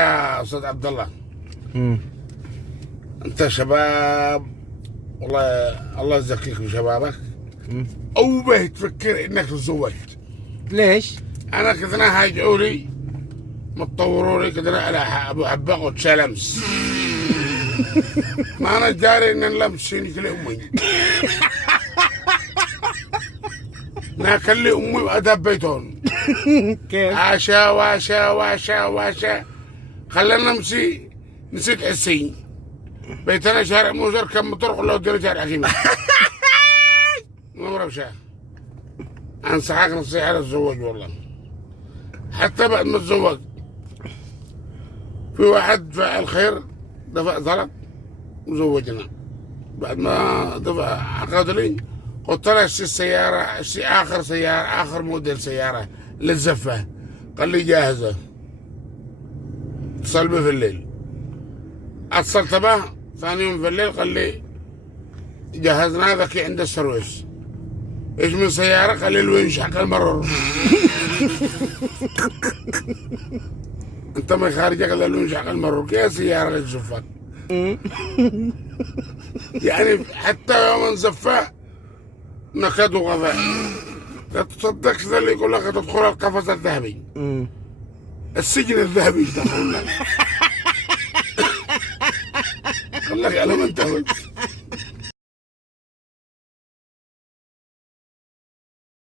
يا استاذ عبد الله، مم. انت شباب والله، الله يزكيك بشبابك. مم. او به تفكر انك تزوجت. ليش؟ انا كذا هاجعوا لي متطوروا لي كذا على ابو حباق وتشالمس. ما انا جاري ان نلمسيني كل امي. ناكل لي امي وادب بيتون. كيف؟ عاشا واشا واشا واشا. خلينا نمشي نسيت حسين. بيتنا شارع موزر كم طرق لو دير شارع حكيمي. ما شاه. انصحك نصيحة للزواج والله. حتى بعد ما تزوج في واحد فعل خير دفع ضرب وزوجنا. بعد ما دفع عقد لي قلت له اشتري السيارة، اشتري اخر سيارة، اخر موديل سيارة للزفة. قال لي جاهزة. اتصل بي في الليل، اتصلت به ثاني يوم في الليل قال لي جهزنا ذكي عند السرويس. ايش من سيارة؟ قال لي الونش حق المرور. انت ما خارجك الا الونش حق المرور، كيف سيارة للزفات؟ يعني حتى يوم نزفه نكد وغثاء. لا تصدق ذا اللي يقول لك تدخل القفص الذهبي، السجن الذهبي تدخل لك. قال لك على من تهوج.